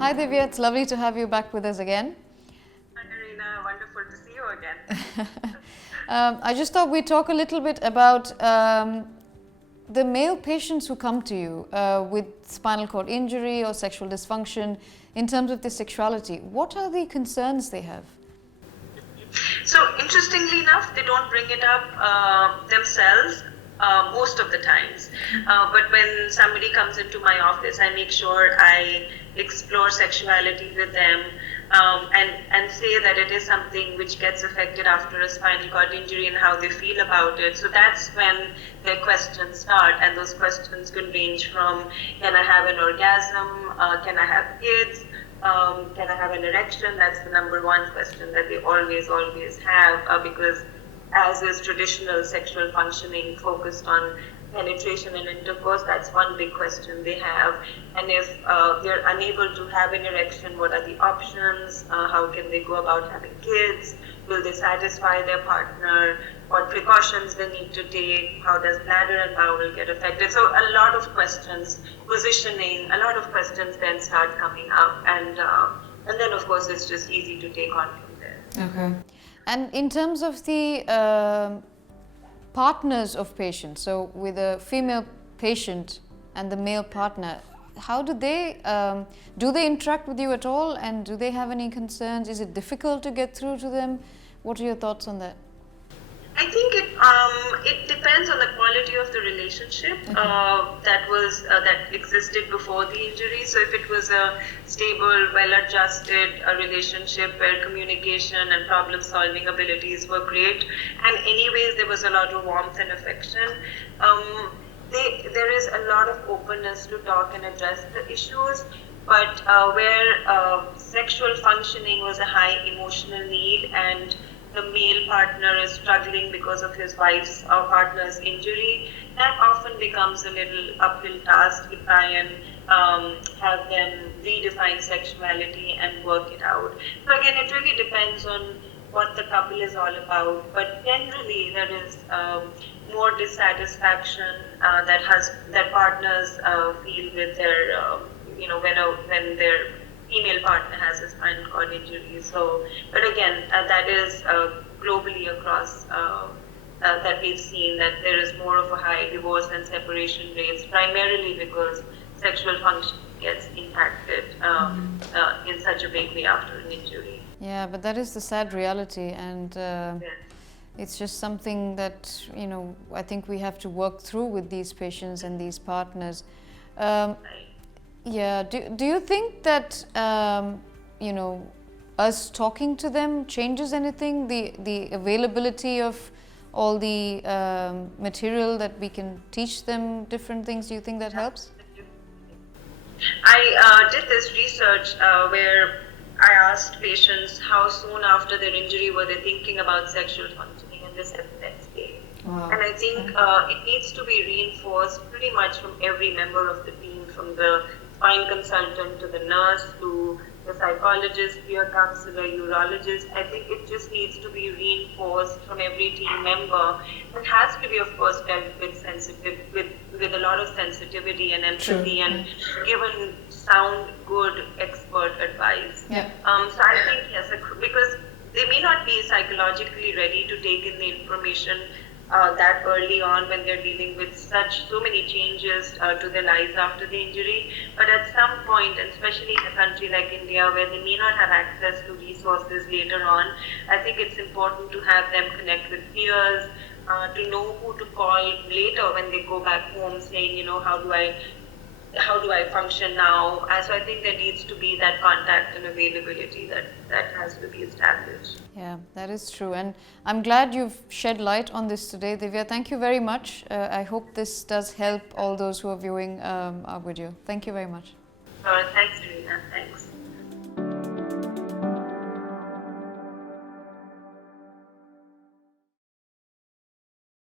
Hi Divya, it's lovely to have you back with us again. Hi, Arena. Wonderful to see you again. I just thought we'd talk a little bit about the male patients who come to you with spinal cord injury or sexual dysfunction in terms of their sexuality. What are the concerns they have? So, interestingly enough, they don't bring it up themselves most of the times. But when somebody comes into my office, I make sure I explore sexuality with them and say that it is something which gets affected after a spinal cord injury and how they feel about it. So that's when their questions start, and those questions can range from, can I have an orgasm? Can I have kids? Can I have an erection? That's the number one question that they always have, because as is traditional sexual functioning focused on penetration and intercourse, that's one big question they have. And if they're unable to have an erection, what are the options? How can they go about having kids? Will they satisfy their partner? What precautions they need to take? How does bladder and bowel get affected? So a lot of questions, positioning, a lot of questions then start coming up, and then of course it's just easy to take on from there. Okay. And in terms of the partners of patients, so with a female patient and the male partner, how do they interact with you at all, and do they have any concerns? Is it difficult to get through to them? What are your thoughts on that? I think it depends on the quality of the relationship that existed before the injury. So if it was a stable, well-adjusted relationship where communication and problem-solving abilities were great, and anyways there was a lot of warmth and affection, there is a lot of openness to talk and address the issues. But where sexual functioning was a high emotional need, and the male partner is struggling because of his wife's or partner's injury, that often becomes a little uphill task to try and have them redefine sexuality and work it out. So again, it really depends on what the couple is all about. But generally, there is more dissatisfaction that partners feel with their, when their female partner has a spinal cord injury. So, but again, that is globally across that we've seen that there is more of a high divorce and separation rates, primarily because sexual function gets impacted in such a big way after an injury. Yeah, but that is the sad reality, and Yes. it's just something that I think we have to work through with these patients and these partners. Right. Yeah. Do you think that us talking to them changes anything? The availability of all the material that we can teach them different things. Do you think that helps? I did this research where I asked patients how soon after their injury were they thinking about sexual functioning, and they said the next day. Wow. And I think it needs to be reinforced pretty much from every member of the team, from the spine consultant to the nurse to the psychologist, peer counselor, urologist. I think it just needs to be reinforced from every team member. It has to be, of course, dealt with a lot of sensitivity and empathy, True. and given sound, good expert advice. Yeah. So I think yes, because they may not be psychologically ready to take in the information that early on when they're dealing with so many changes to their lives after the injury. But at some point, and especially in a country like India where they may not have access to resources later on, I think it's important to have them connect with peers, to know who to call later when they go back home saying, how do I function now? So I think there needs to be that contact and availability that has to be established. Yeah, that is true, and I'm glad you've shed light on this today, Divya. Thank you very much. I hope this does help all those who are viewing our video. Thank you very much. Thanks, Rina. Thanks.